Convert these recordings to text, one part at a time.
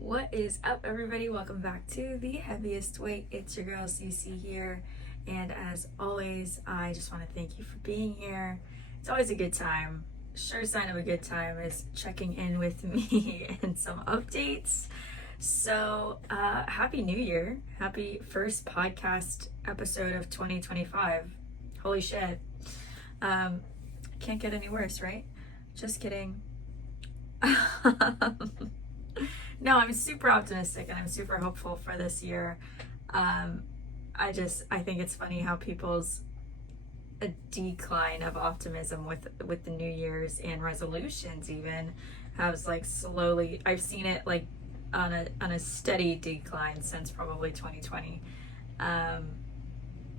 What is up, everybody? Welcome back to The Heaviest Weight. It's your girl Cece here, and as always, I just want to thank you for being here. It's always a good time. Sure sign of a good time is checking in with me and some updates. So, Happy New Year! Happy first podcast episode of 2025. Holy shit! Can't get any worse, right? Just kidding. No, I'm super optimistic and I'm super hopeful for this year. I think it's funny how people's a decline of optimism with the New Year's and resolutions even has like slowly. I've seen it like on a steady decline since probably 2020.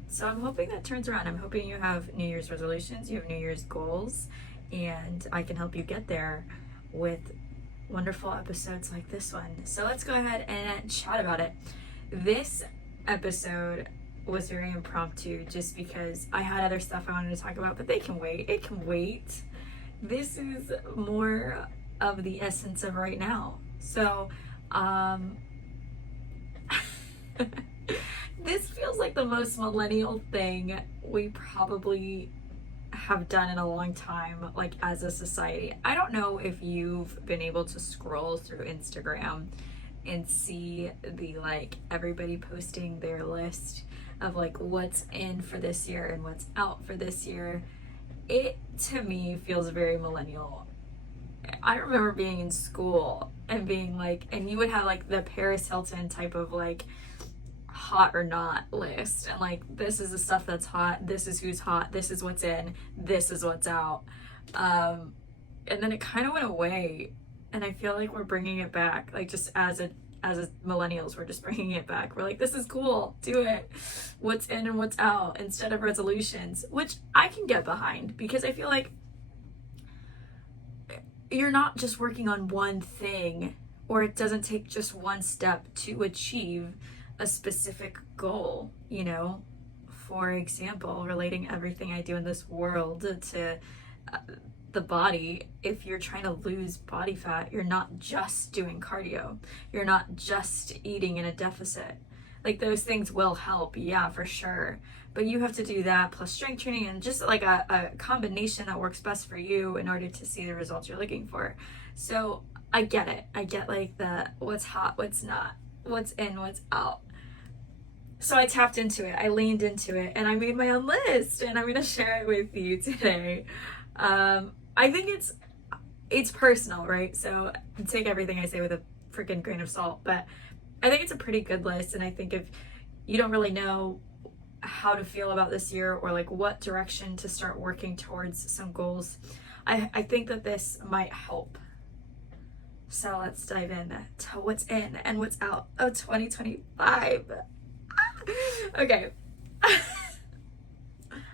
So I'm hoping that turns around. I'm hoping you have New Year's resolutions, you have New Year's goals, and I can help you get there with wonderful episodes like this one. So let's go ahead and chat about it. This episode was very impromptu just because I had other stuff I wanted to talk about, but they can wait. It can wait. This is more of the essence of right now. So, this feels like the most millennial thing we probably have done in a long time, like as a society. I don't know if you've been able to scroll through Instagram and see the like everybody posting their list of like what's in for this year and what's out for this year. It to me feels very millennial. I remember being in school and being like, and you would have like the Paris Hilton type of like hot or not list, and like this is the stuff that's hot, this is who's hot, this is what's in, this is what's out, and then it kind of went away, and I feel like we're bringing it back, like just as millennials, we're just bringing it back. We're like, this is cool, do it, what's in and what's out, instead of resolutions, which I can get behind because I feel like you're not just working on one thing, or it doesn't take just one step to achieve a specific goal, you know. For example, relating everything I do in this world to the body, if you're trying to lose body fat, you're not just doing cardio, you're not just eating in a deficit. Like those things will help, yeah, for sure, but you have to do that plus strength training and just like a combination that works best for you in order to see the results you're looking for. So I get it. I get like the what's hot, what's not, what's in, what's out. So I tapped into it, I leaned into it, and I made my own list, and I'm gonna share it with you today. I think it's personal, right? So take everything I say with a freaking grain of salt, but I think it's a pretty good list, and I think if you don't really know how to feel about this year or like what direction to start working towards some goals, I think that this might help. So let's dive in to what's in and what's out of 2025. Okay.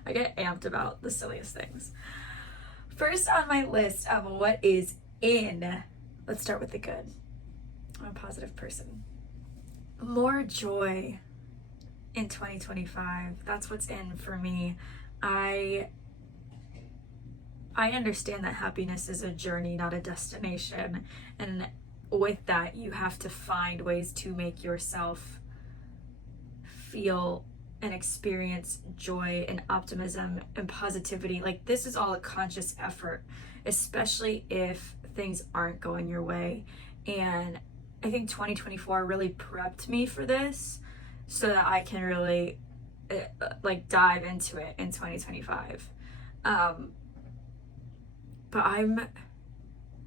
I get amped about the silliest things. First on my list of what is in, let's start with the good. I'm a positive person. More joy in 2025. That's what's in for me. I understand that happiness is a journey, not a destination. And with that, you have to find ways to make yourself feel and experience joy and optimism and positivity. Like this is all a conscious effort, especially if things aren't going your way. And I think 2024 really prepped me for this so that I can really like dive into it in 2025. But I'm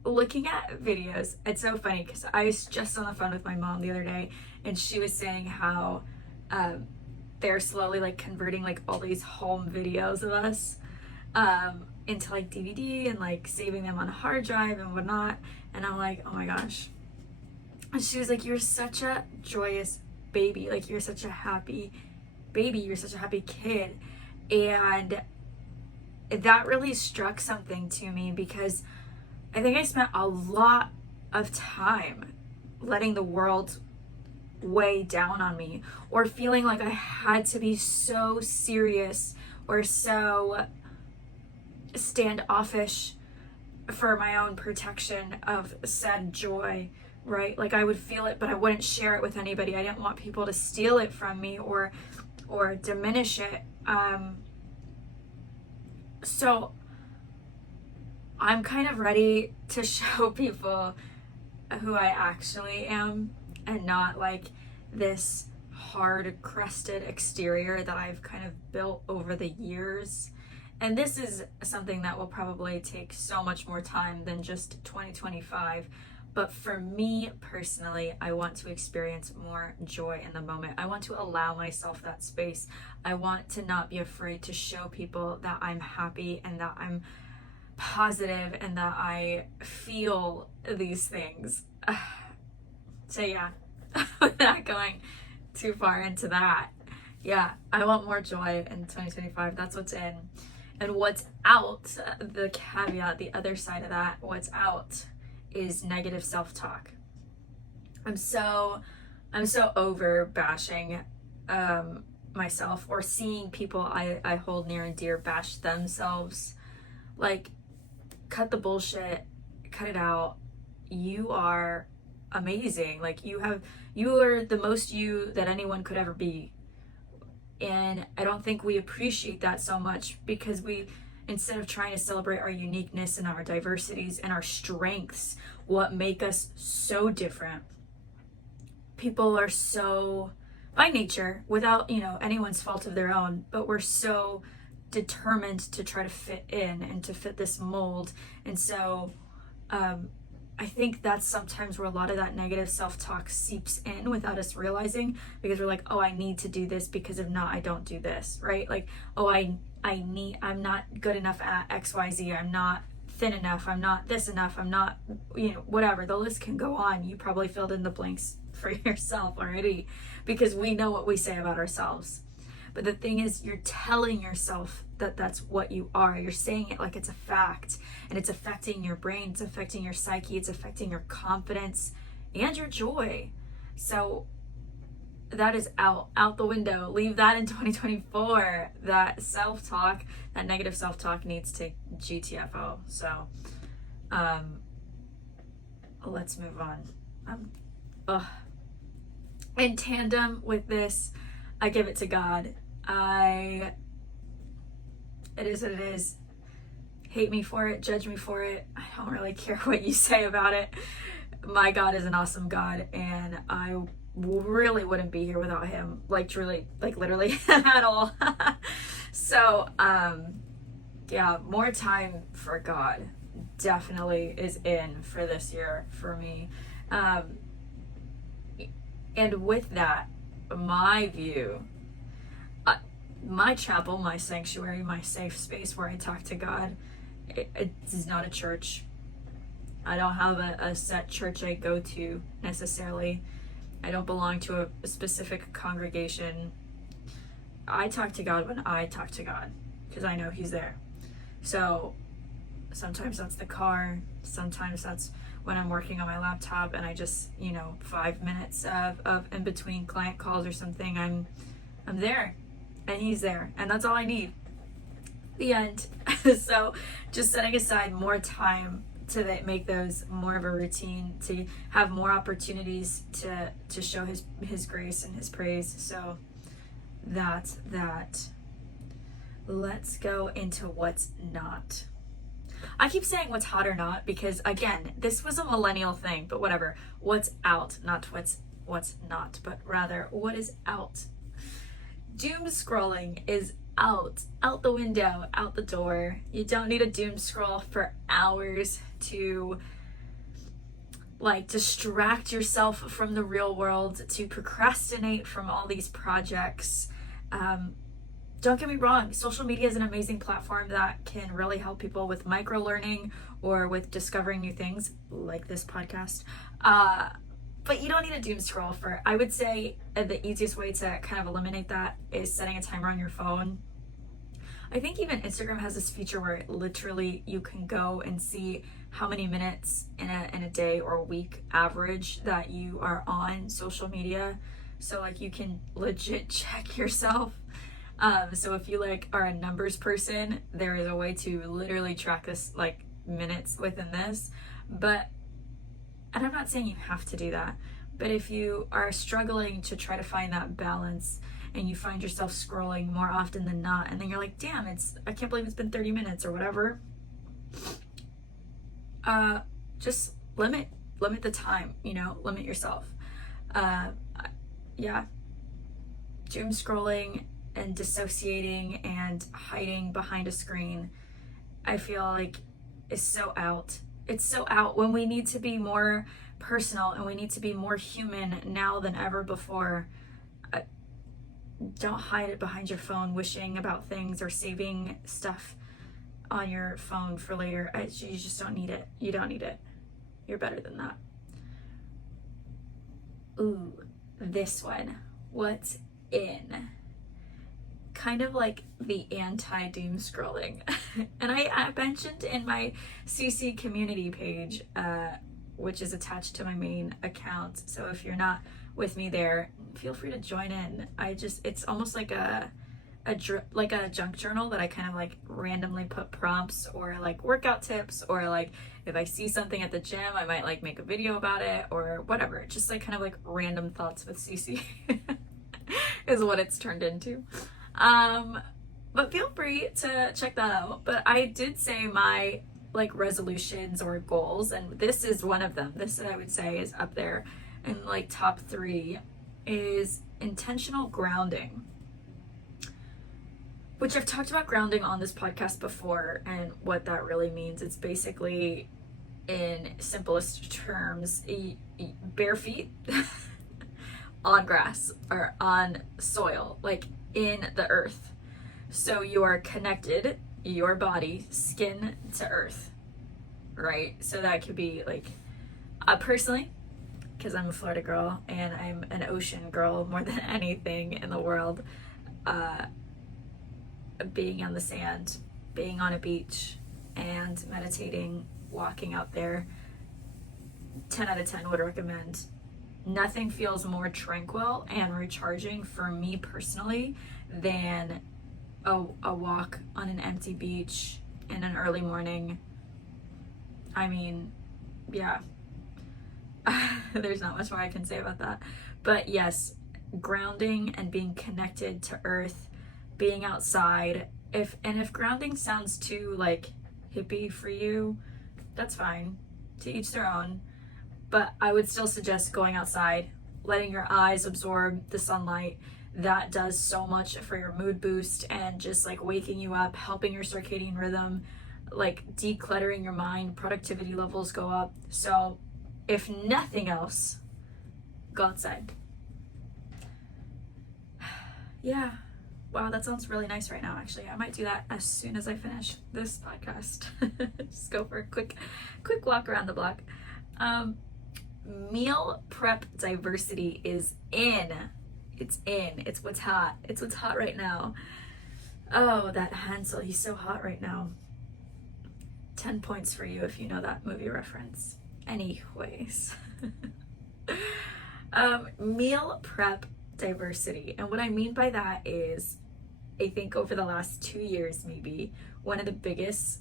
looking at videos. It's so funny because I was just on the phone with my mom the other day, and she was saying how they're slowly like converting like all these home videos of us into like DVD and like saving them on a hard drive and whatnot. And I'm like, oh my gosh. And she was like, you're such a joyous baby. Like you're such a happy baby. You're such a happy kid. And that really struck something to me because I think I spent a lot of time letting the world weigh down on me, or feeling like I had to be so serious or so standoffish for my own protection of said joy right? Like I would feel it, but I wouldn't share it with anybody. I didn't want people to steal it from me or diminish it. So I'm kind of ready to show people who I actually am, and not like this hard crusted exterior that I've kind of built over the years. And this is something that will probably take so much more time than just 2025. But for me personally, I want to experience more joy in the moment. I want to allow myself that space. I want to not be afraid to show people that I'm happy and that I'm positive and that I feel these things. So yeah, without going too far into that, yeah, I want more joy in 2025. That's what's in. And what's out, the caveat, the other side of that, what's out is negative self-talk. I'm so over bashing myself, or seeing people I hold near and dear bash themselves. Like, cut the bullshit, cut it out. You are amazing. Like, you are the most you that anyone could ever be. And I don't think we appreciate that so much, because we, instead of trying to celebrate our uniqueness and our diversities and our strengths, what make us so different, people are so, by nature, without, anyone's fault of their own, but we're so determined to try to fit in and to fit this mold. And so I think that's sometimes where a lot of that negative self-talk seeps in without us realizing, because we're like, oh, I need to do this, because if not, I don't do this, right? Like, oh, I'm not good enough at XYZ, I'm not thin enough, I'm not this enough, I'm not, whatever. The list can go on. You probably filled in the blanks for yourself already, because we know what we say about ourselves. But the thing is, you're telling yourself that that's what you are. You're saying it like it's a fact, and it's affecting your brain, it's affecting your psyche, it's affecting your confidence and your joy. So that is out the window. Leave that in 2024. That self-talk, that negative self-talk needs to GTFO. So let's move on. In tandem with this, I give it to God. It is what it is. Hate me for it, judge me for it. I don't really care what you say about it. My God is an awesome God, and I really wouldn't be here without him. Like, truly, like literally at all. So, yeah, more time for God definitely is in for this year for me. And with that, my view, my chapel, my sanctuary, my safe space where I talk to God, it is not a church. I don't have a set church I go to necessarily. I don't belong to a specific congregation. I talk to God when I talk to God, because I know he's there. So sometimes that's the car, sometimes that's when I'm working on my laptop and I just, 5 minutes of in between client calls or something, I'm there and he's there, and that's all I need. The end. So just setting aside more time to make those more of a routine, to have more opportunities to show his grace and his praise. So that's that. Let's go into what's not. I keep saying what's hot or not because, again, this was a millennial thing, but whatever. What's out, not what's not, but rather what is out. Doom scrolling is out the window, out the door. You don't need a doom scroll for hours to distract yourself from the real world, to procrastinate from all these projects. Don't get me wrong, social media is an amazing platform that can really help people with micro learning or with discovering new things, like this podcast. But you don't need a doom scroll for, I would say the easiest way to kind of eliminate that is setting a timer on your phone. I think even Instagram has this feature where literally you can go and see how many minutes in a day or a week average that you are on social media. So you can legit check yourself. So if you are a numbers person, there is a way to literally track this minutes within this. But And I'm not saying you have to do that, but if you are struggling to try to find that balance and you find yourself scrolling more often than not, and then you're like, damn, I can't believe it's been 30 minutes or whatever, just limit the time, limit yourself. Yeah, doom scrolling and dissociating and hiding behind a screen, I feel like is so out. It's so out when we need to be more personal and we need to be more human now than ever before. Don't hide it behind your phone wishing about things or saving stuff on your phone for later. You just don't need it. You don't need it. You're better than that. Ooh, this one. What's in? Kind of like the anti-doom scrolling. And I mentioned in my CC community page, which is attached to my main account. So if you're not with me there, feel free to join in. It's almost like a junk journal that I kind of like randomly put prompts or like workout tips, or like if I see something at the gym, I might like make a video about it or whatever. Just like kind of like random thoughts with CC is what it's turned into. But feel free to check that out. But I did say my like resolutions or goals, and this is one of them. This I would say is up there in like top 3 is intentional grounding, which I've talked about grounding on this podcast before and what that really means. It's basically, in simplest terms, bare feet on grass or on soil, like in the earth. So you are connected, your body, skin to earth, right? So that could be like, personally, because I'm a Florida girl and I'm an ocean girl more than anything in the world, being on the sand, being on a beach and meditating, walking out there, 10 out of 10 would recommend. Nothing feels more tranquil and recharging for me personally than a walk on an empty beach in an early morning. I mean, yeah. There's not much more I can say about that. But yes, grounding and being connected to earth, being outside. If grounding sounds too like hippie for you, that's fine. To each their own. But I would still suggest going outside, letting your eyes absorb the sunlight. That does so much for your mood boost and just like waking you up, helping your circadian rhythm, like decluttering your mind, productivity levels go up. So if nothing else, go outside. Yeah. Wow, that sounds really nice right now, actually. I might do that as soon as I finish this podcast. Just go for a quick walk around the block. Meal prep diversity is in. It's in. It's what's hot. It's what's hot right now. Oh, that Hansel, he's so hot right now. 10 points for you if you know that movie reference. Anyways. Meal prep diversity. And what I mean by that is, I think over the last 2 years, maybe, one of the biggest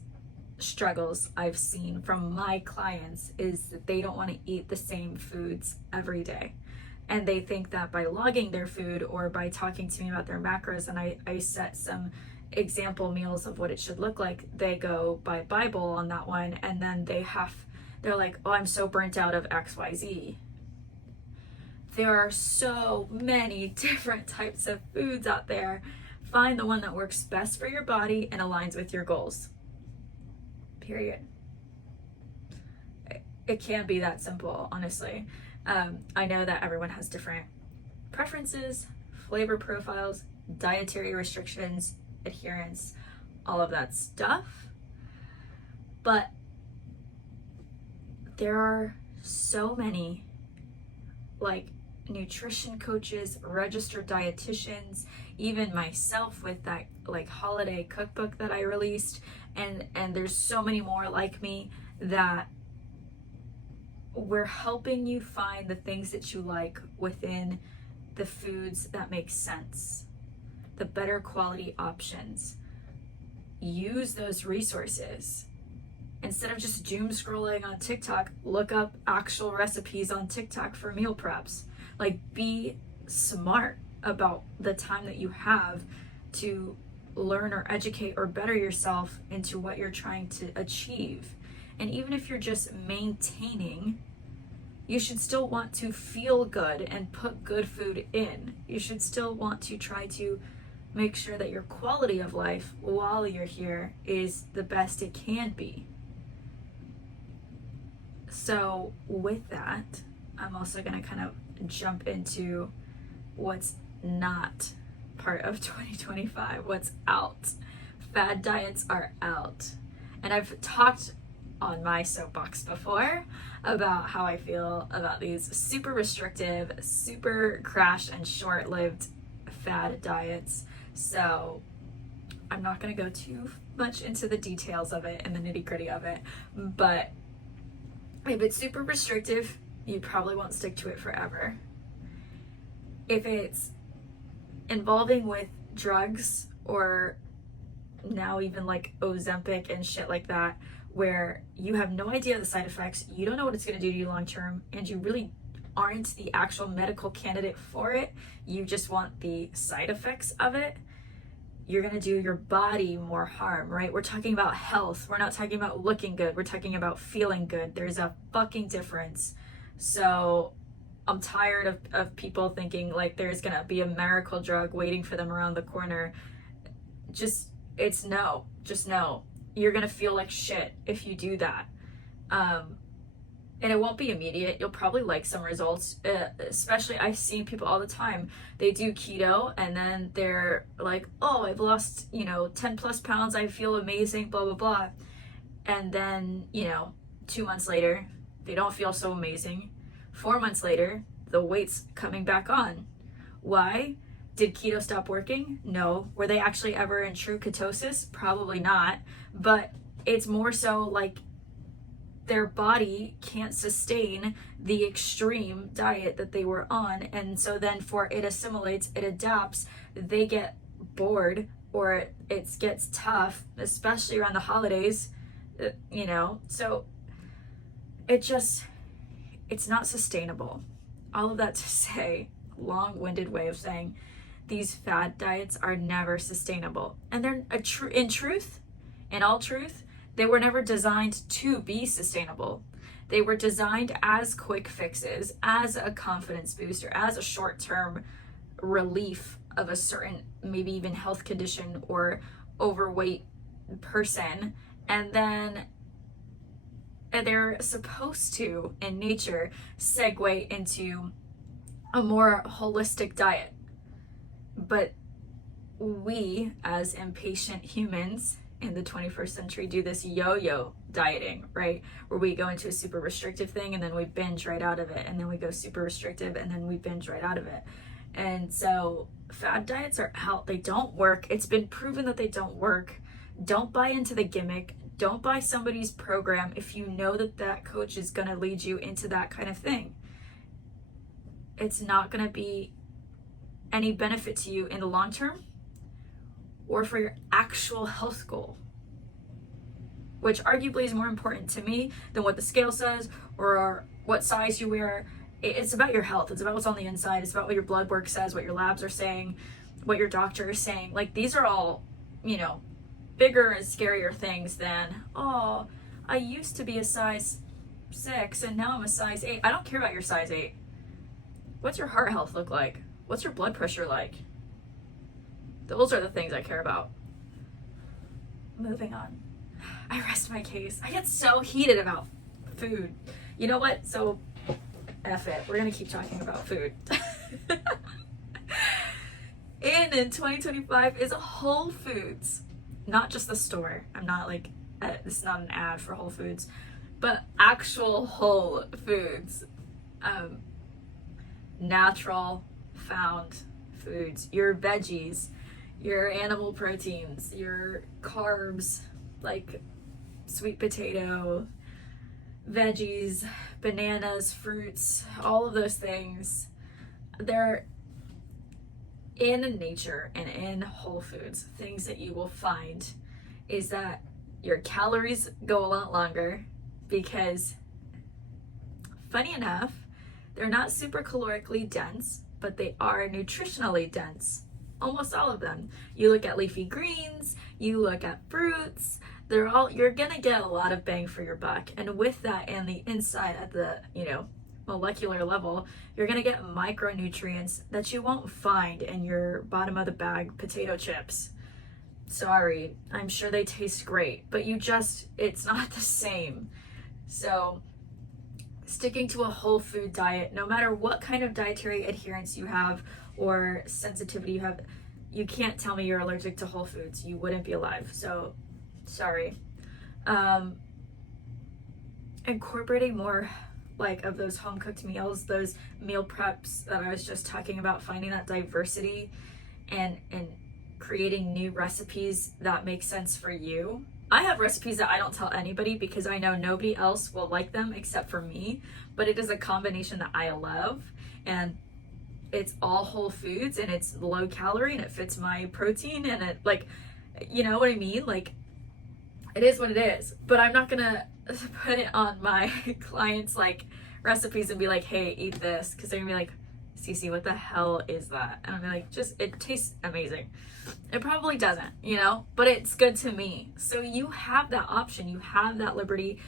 struggles I've seen from my clients is that they don't want to eat the same foods every day. And they think that by logging their food or by talking to me about their macros, and I set some example meals of what it should look like, they go by Bible on that one, and then they're like, oh, I'm so burnt out of XYZ. There are so many different types of foods out there. Find the one that works best for your body and aligns with your goals. Period. It can't be that simple, honestly. I know that everyone has different preferences, flavor profiles, dietary restrictions, adherence, all of that stuff. But there are so many like nutrition coaches, registered dietitians, even myself with that like holiday cookbook that I released, and there's so many more like me that we're helping you find the things that you like within the foods that make sense, the better quality options. Use those resources. Instead of just doom scrolling on TikTok, look up actual recipes on TikTok for meal preps. Like, be smart about the time that you have to learn or educate or better yourself into what you're trying to achieve. And even if you're just maintaining, you should still want to feel good and put good food in. You should still want to try to make sure that your quality of life while you're here is the best it can be. So with that, I'm also going to kind of jump into what's not part of 2025, what's out. Fad diets are out. And I've talked on my soapbox before about how I feel about these super restrictive, super crash and short-lived fad diets. So I'm not going to go too much into the details of it and the nitty-gritty of it, but if it's super restrictive, you probably won't stick to it forever. If it's involving with drugs, or now even like Ozempic and shit like that, where you have no idea the side effects, you don't know what it's going to do to you long term, and you really aren't the actual medical candidate for it, you just want the side effects of it, you're going to do your body more harm, right? We're talking about health. We're not talking about looking good. We're talking about feeling good. There's a fucking difference. So I'm tired of people thinking like there's going to be a miracle drug waiting for them around the corner. Just no. You're going to feel like shit if you do that. And it won't be immediate. You'll probably like some results, especially I've seen people all the time. They do keto and then they're like, oh, I've lost, 10 plus pounds. I feel amazing, blah, blah, blah. And then, 2 months later, they don't feel so amazing. 4 months later, the weight's coming back on. Why? Did keto stop working? No. Were they actually ever in true ketosis? Probably not. But it's more so like their body can't sustain the extreme diet that they were on, and so then it assimilates, it adapts, they get bored, or it gets tough, especially around the holidays, so it's not sustainable. All of that to say, long-winded way of saying, these fad diets are never sustainable, and they're in all truth, they were never designed to be sustainable. They were designed as quick fixes, as a confidence booster, as a short-term relief of a certain, maybe even health condition or overweight person. And then they're supposed to, in nature, segue into a more holistic diet. But we, as impatient humans, in the 21st century, do this yo-yo dieting, right? Where we go into a super restrictive thing and then we binge right out of it, and then we go super restrictive and then we binge right out of it. And so fad diets are out. They don't work. It's been proven that they don't work. Don't buy into the gimmick. Don't buy somebody's program if you know that coach is going to lead you into that kind of thing. It's not going to be any benefit to you in the long term, or for your actual health goal, which arguably is more important to me than what the scale says or what size you wear. It's about your health. It's about what's on the inside. It's about what your blood work says, what your labs are saying, what your doctor is saying. Like, these are all, bigger and scarier things than, oh, I used to be a size 6 and now I'm a size 8. I don't care about your size 8. What's your heart health look like? What's your blood pressure like? Those are the things I care about. Moving on. I rest my case. I get so heated about food. You know what? So, F it. We're going to keep talking about food. In 2025 is Whole Foods. Not just the store. I'm not like, this is not an ad for Whole Foods, but actual Whole Foods. Natural, found foods. Your veggies, your animal proteins, your carbs, like sweet potato, veggies, bananas, fruits, all of those things. They're in nature and in Whole Foods. Things that you will find is that your calories go a lot longer because, funny enough, they're not super calorically dense, but they are nutritionally dense. Almost all of them. You look at leafy greens, you look at fruits, you're gonna get a lot of bang for your buck. And with that, and the inside at the, molecular level, you're gonna get micronutrients that you won't find in your bottom of the bag potato chips. Sorry, I'm sure they taste great, but it's not the same. So sticking to a whole food diet, no matter what kind of dietary adherence you have or sensitivity you have, you can't tell me you're allergic to whole foods. You wouldn't be alive. So sorry. Incorporating more like of those home cooked meals, those meal preps that I was just talking about, finding that diversity and creating new recipes that make sense for you. I have recipes that I don't tell anybody because I know nobody else will like them except for me, but it is a combination that I love, and it's all whole foods and it's low calorie and it fits my protein, and it, like, you know what I mean? Like, it is what it is, but I'm not gonna put it on my clients like recipes and be like, hey, eat this, because they're gonna be like, Cece, what the hell is that? And I'm like, it tastes amazing. It probably doesn't, but it's good to me. So you have that option, you have that liberty.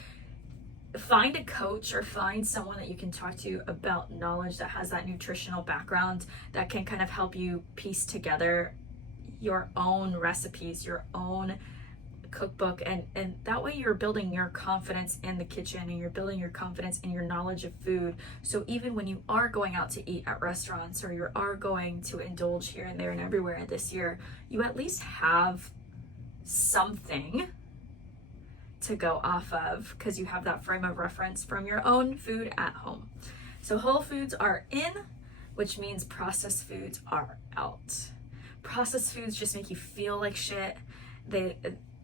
Find a coach or find someone that you can talk to about knowledge that has that nutritional background that can kind of help you piece together your own recipes, your own cookbook, and that way you're building your confidence in the kitchen and you're building your confidence in your knowledge of food. So even when you are going out to eat at restaurants or you are going to indulge here and there and everywhere this year, you at least have something to go off of because you have that frame of reference from your own food at home. So whole foods are in, which means processed foods are out. Processed foods just make you feel like shit.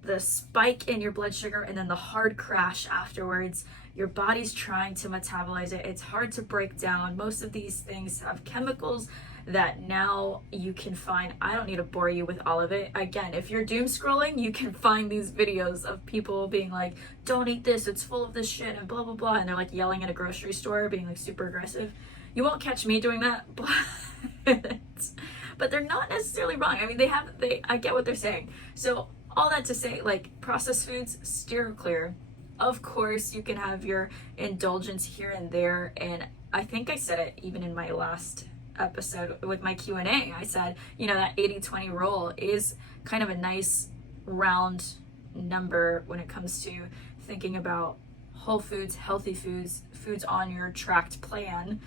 The spike in your blood sugar and then the hard crash afterwards, your body's trying to metabolize it. It's hard to break down. Most of these things have chemicals that now you can find. I don't need to bore you with all of it. Again, if you're doom scrolling, you can find these videos of people being like, don't eat this, it's full of this shit and blah, blah, blah. And they're like yelling at a grocery store, being like super aggressive. You won't catch me doing that, but they're not necessarily wrong. I mean, I get what they're saying. So all that to say, like, processed foods, steer clear. Of course, you can have your indulgence here and there. And I think I said it even in my last episode with my Q&A. I said, that 80-20 rule is kind of a nice round number when it comes to thinking about whole foods, healthy foods, foods on your tracked plan.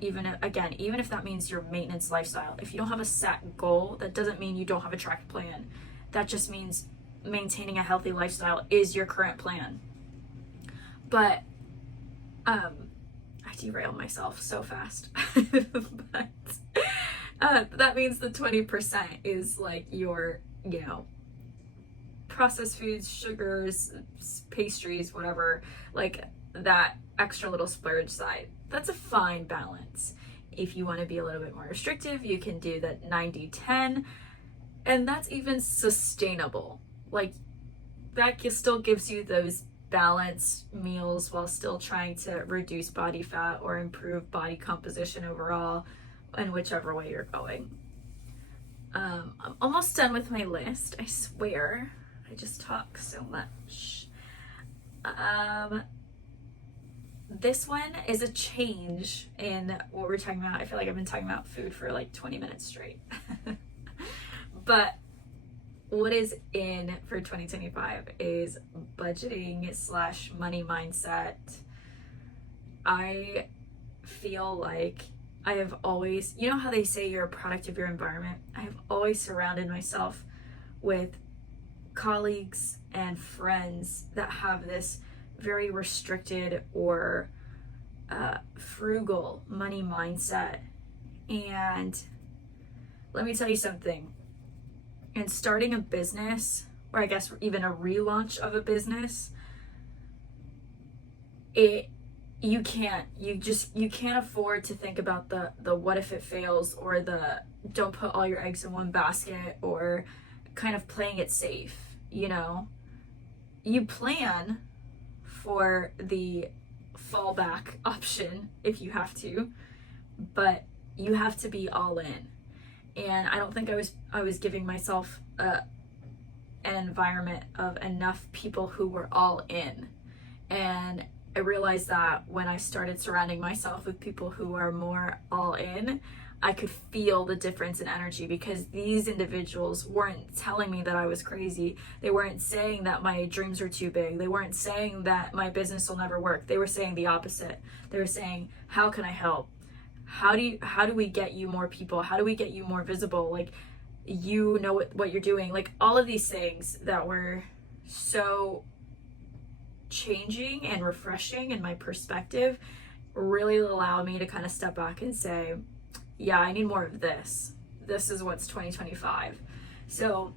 Even if that means your maintenance lifestyle. If you don't have a set goal, that doesn't mean you don't have a tracked plan. That just means maintaining a healthy lifestyle is your current plan. But I derailed myself so fast. But that means the 20% is like your, processed foods, sugars, pastries, whatever, like that extra little splurge side. That's a fine balance. If you want to be a little bit more restrictive, you can do that 90-10. And that's even sustainable. Like, that still gives you those balanced meals while still trying to reduce body fat or improve body composition overall, in whichever way you're going. I'm almost done with my list. I swear. I just talk so much. This one is a change in what we're talking about. I feel like I've been talking about food for like 20 minutes straight. But what is in for 2025 is budgeting / money mindset. I feel like I have always, how they say you're a product of your environment? I have always surrounded myself with colleagues and friends that have this very restricted or frugal money mindset. And let me tell you something. And starting a business, or I guess even a relaunch of a business, you can't afford to think about the what if it fails, or the don't put all your eggs in one basket, or kind of playing it safe. you plan for the fallback option if you have to, but you have to be all in. And I don't think I was giving myself an environment of enough people who were all in. And I realized that when I started surrounding myself with people who are more all in, I could feel the difference in energy, because these individuals weren't telling me that I was crazy. They weren't saying that my dreams were too big. They weren't saying that my business will never work. They were saying the opposite. They were saying, how can I help? How do we get you more people? How do we get you more visible? Like, you know what you're doing. Like, all of these things that were so changing and refreshing in my perspective really allowed me to kind of step back and say, yeah, I need more of this. This is what's 2025. So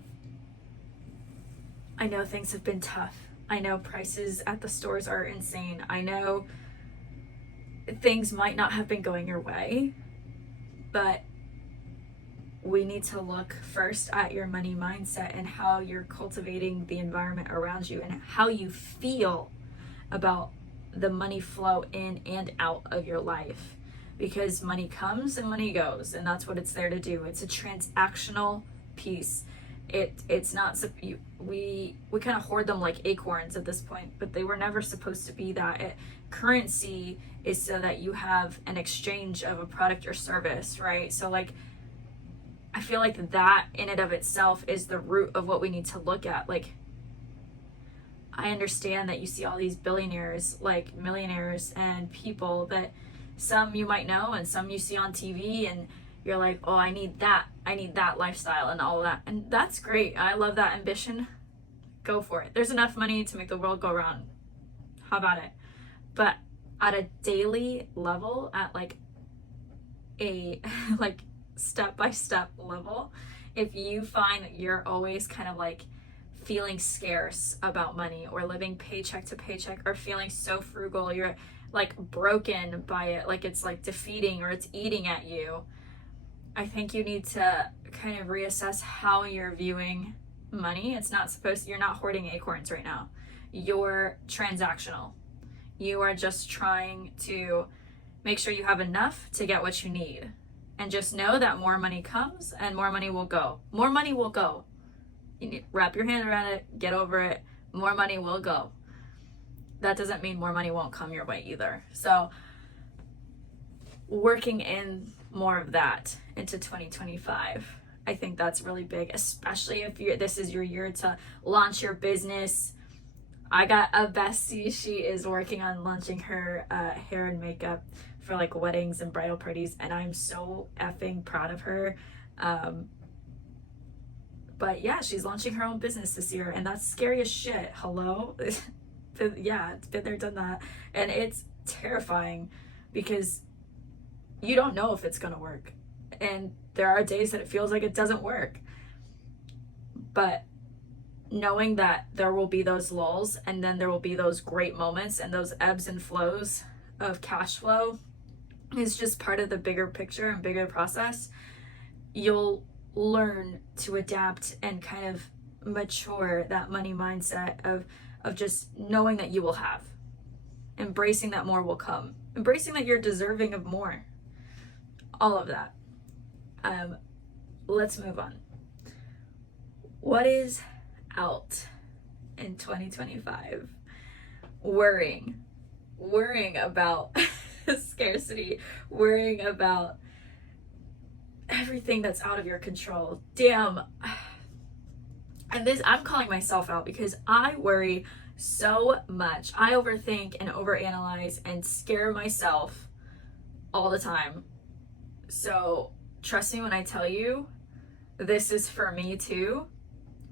I know things have been tough. I know prices at the stores are insane. I know things might not have been going your way, but we need to look first at your money mindset and how you're cultivating the environment around you and how you feel about the money flow in and out of your life. Because money comes and money goes, and that's what it's there to do. It's a transactional piece. It's not, we kind of hoard them like acorns at this point, but they were never supposed to be that. Currency is so that you have an exchange of a product or service, right? So like, I feel like that in and of itself is the root of what we need to look at. Like, I understand that you see all these billionaires, like millionaires, and people that some you might know and some you see on TV, and you're like, oh, I need that lifestyle and all that. And that's great. I love that ambition. Go for it. There's enough money to make the world go round. How about it? But at a daily level, at like a like step-by-step level, if you find that you're always kind of like feeling scarce about money, or living paycheck to paycheck, or feeling so frugal, you're like broken by it, like it's like defeating or it's eating at you, I think you need to kind of reassess how you're viewing money. It's not supposed, you're not hoarding acorns right now. You're transactional. You are just trying to make sure you have enough to get what you need. And just know that more money comes and more money will go. More money will go. You need to wrap your hand around it, get over it. More money will go. That doesn't mean more money won't come your way either. So working in more of that into 2025, I think that's really big, especially if this is your year to launch your business. I got a bestie. She is working on launching her hair and makeup for like weddings and bridal parties, and I'm so effing proud of her. But yeah, she's launching her own business this year, and that's scary as shit. Hello? Yeah, it's been there, done that. And it's terrifying because you don't know if it's gonna work. And there are days that it feels like it doesn't work. But knowing that there will be those lulls, and then there will be those great moments and those ebbs and flows of cash flow is just part of the bigger picture and bigger process. You'll learn to adapt and kind of mature that money mindset of just knowing that you will have, embracing that more will come, embracing that you're deserving of more, all of that. Let's move on. What is out in 2025? Worrying about scarcity, worrying about everything that's out of your control. Damn. And this, I'm calling myself out because I worry so much. I overthink and overanalyze and scare myself all the time. So trust me when I tell you, this is for me too.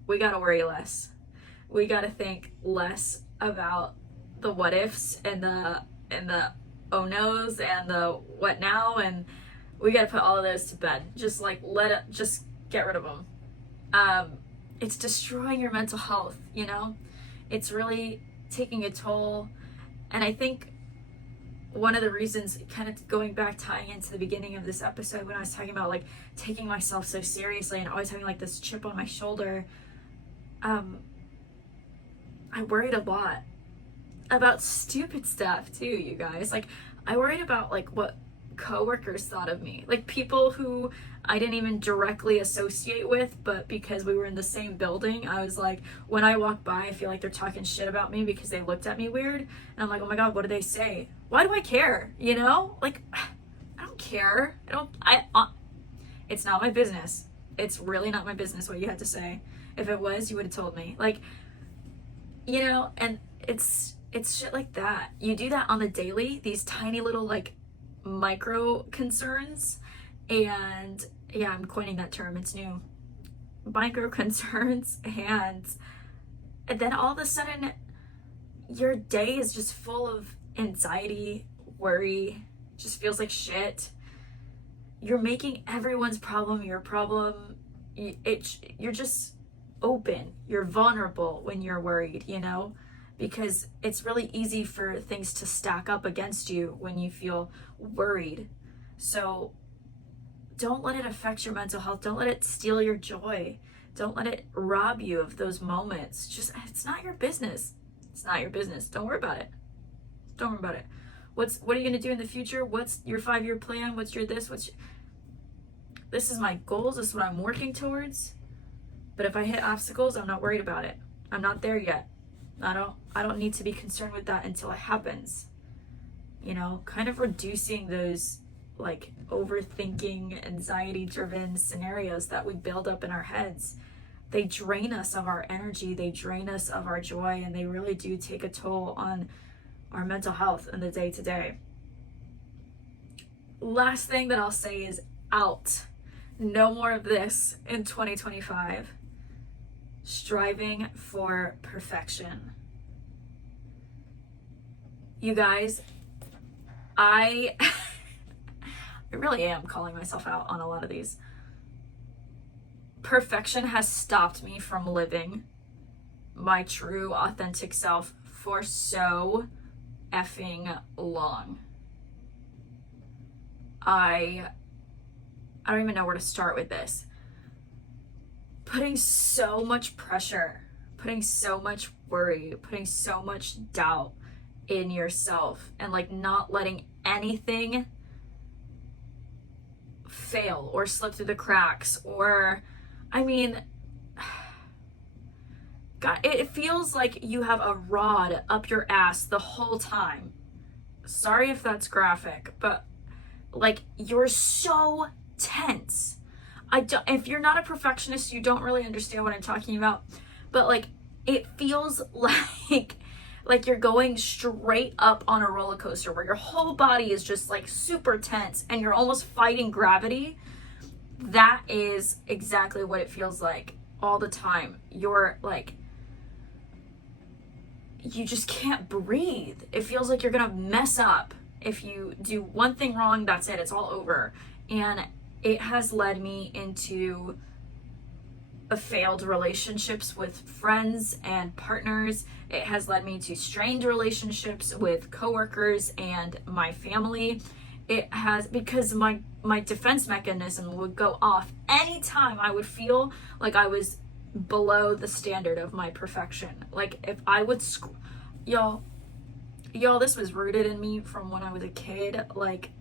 We gotta worry less. We gotta think less about the what ifs and the oh no's and the what now, and we gotta put all of those to bed. Just like just get rid of them. It's destroying your mental health, you know? It's really taking a toll. And I think one of the reasons, kind of going back, tying into the beginning of this episode when I was talking about like taking myself so seriously and always having like this chip on my shoulder, I I worried a lot about stupid stuff too, you guys. Like, I worried about like what coworkers thought of me, like people who I didn't even directly associate with, but because we were in the same building, I was like, when I walk by, I feel like they're talking shit about me because they looked at me weird, and I'm like, oh my god, what do they say? Why do I care? You know, like, I don't care. It's not my business. It's really not my business what you had to say. If it was, you would have told me. Like, you know, and it's shit like that. You do that on the daily, these tiny little like micro concerns. And yeah, I'm coining that term, it's new. Micro concerns, and then all of a sudden your day is just full of anxiety, worry, just feels like shit. You're making everyone's problem your problem. You're just open. You're vulnerable when you're worried, you know? Because it's really easy for things to stack up against you when you feel worried. So don't let it affect your mental health. Don't let it steal your joy. Don't let it rob you of those moments. Just, it's not your business. It's not your business. Don't worry about it. Don't worry about it. What are you going to do in the future? What's your 5-year plan? What's your this? This is my goals. This is what I'm working towards. But if I hit obstacles, I'm not worried about it. I'm not there yet. I don't need to be concerned with that until it happens. You know, kind of reducing those like overthinking, anxiety-driven scenarios that we build up in our heads. They drain us of our energy, they drain us of our joy, and they really do take a toll on our mental health in the day-to-day. Last thing that I'll say is out. No more of this in 2025. Striving for perfection. You guys, I really am calling myself out on a lot of these. Perfection has stopped me from living my true, authentic self for so effing long. I don't even know where to start with this. Putting so much pressure, putting so much worry, putting so much doubt in yourself, and like not letting anything fail or slip through the cracks, or I mean, God, it feels like you have a rod up your ass the whole time. Sorry if that's graphic, but like you're so tense. If you're not a perfectionist, you don't really understand what I'm talking about, but like it feels like you're going straight up on a roller coaster where your whole body is just like super tense and you're almost fighting gravity. That is exactly what it feels like all the time. You're like, you just can't breathe. It feels like you're gonna mess up. If you do one thing wrong, that's it, it's all over. And it has led me into failed relationships with friends and partners. It has led me to strained relationships with coworkers and my family. It has, because my defense mechanism would go off anytime I would feel like I was below the standard of my perfection. Like if I would y'all, this was rooted in me from when I was a kid. Like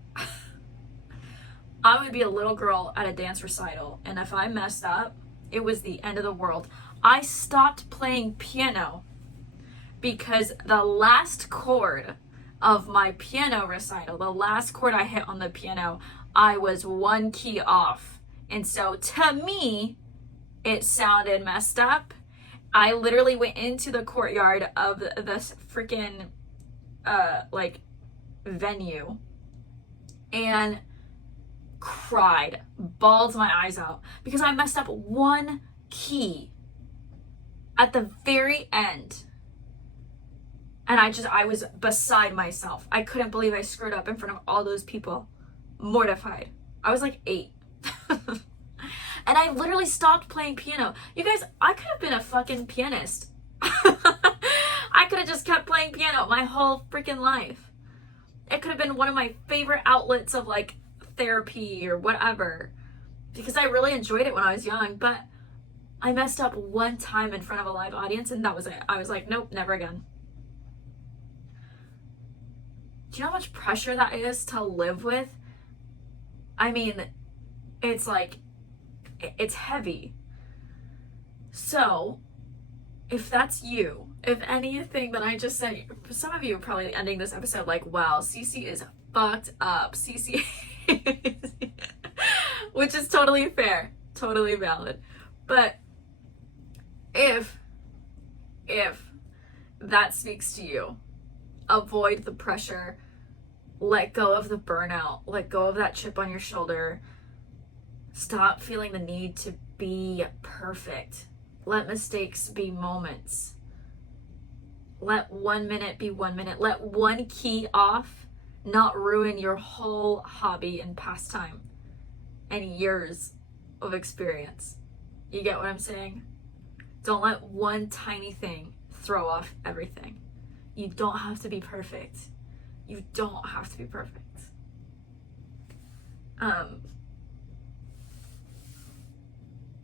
I would be a little girl at a dance recital, and if I messed up, it was the end of the world. I stopped playing piano because the last chord of my piano recital, the last chord I hit on the piano, I was one key off. And so to me, it sounded messed up. I literally went into the courtyard of this freaking like venue and cried, bawled my eyes out because I messed up one key at the very end. And I was beside myself. I couldn't believe I screwed up in front of all those people. Mortified. I was like 8. And I literally stopped playing piano. You guys, I could have been a fucking pianist. I could have just kept playing piano my whole freaking life. It could have been one of my favorite outlets of like therapy or whatever, because I really enjoyed it when I was young. But I messed up one time in front of a live audience and that was it. I was like, nope, never again. Do you know how much pressure that is to live with? I mean, it's like, it's heavy. So, if that's you, if anything that I just said, some of you are probably ending this episode like, wow, Cece is fucked up. Cece which is totally fair, totally valid. But if that speaks to you, avoid the pressure, let go of the burnout, let go of that chip on your shoulder, stop feeling the need to be perfect. Let mistakes be moments. Let 1 minute be 1 minute. Let one key off not ruin your whole hobby and pastime and years of experience. You get what I'm saying? Don't let one tiny thing throw off everything. You don't have to be perfect. You don't have to be perfect.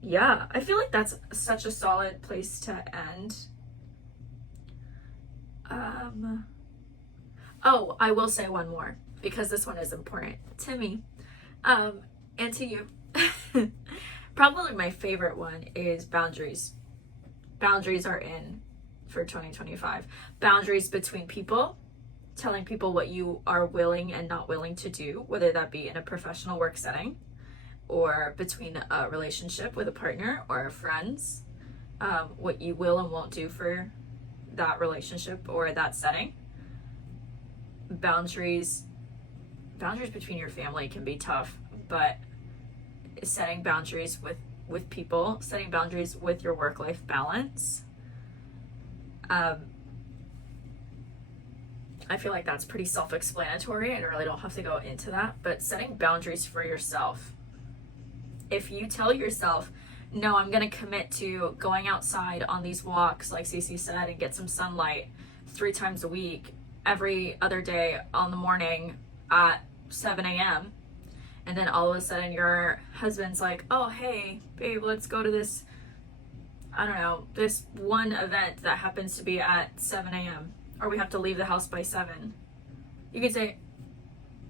Yeah, I feel like that's such a solid place to end. Oh, I will say one more because this one is important to me, and to you. Probably my favorite one is boundaries. Boundaries are in for 2025. Boundaries between people, telling people what you are willing and not willing to do, whether that be in a professional work setting or between a relationship with a partner or friends, what you will and won't do for that relationship or that setting. Boundaries between your family can be tough, but setting boundaries with people, setting boundaries with your work-life balance, I feel like that's pretty self-explanatory. I really don't have to go into that, but setting boundaries for yourself. If you tell yourself, no, I'm going to commit to going outside on these walks, like Cece said, and get some sunlight 3 times a week, every other day on the morning at 7 a.m., and then all of a sudden your husband's like, oh, hey, babe, let's go to this, I don't know, this one event that happens to be at 7 a.m., or we have to leave the house by 7. You could say,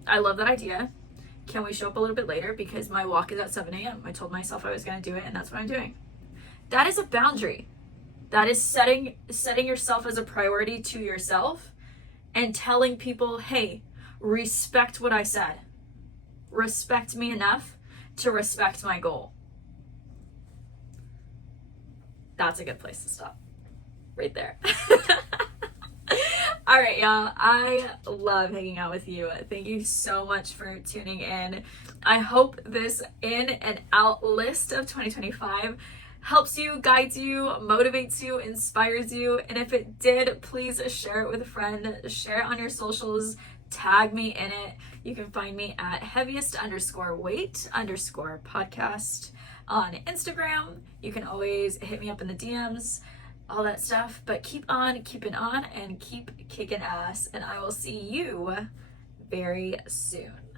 I love that idea. Can we show up a little bit later because my walk is at 7 a.m. I told myself I was going to do it, and that's what I'm doing. That is a boundary. That is setting yourself as a priority to yourself and telling people, hey, respect what I said. Respect me enough to respect my goal. That's a good place to stop. Right there. All right, y'all. I love hanging out with you. Thank you so much for tuning in. I hope this in and out list of 2025 helps you, guides you, motivates you, inspires you. And if it did, please share it with a friend. Share it on your socials. Tag me in it. You can find me at heaviest_weight_podcast on Instagram. You can always hit me up in the DMs. All that stuff, but keep on keeping on and keep kicking ass, and I will see you very soon.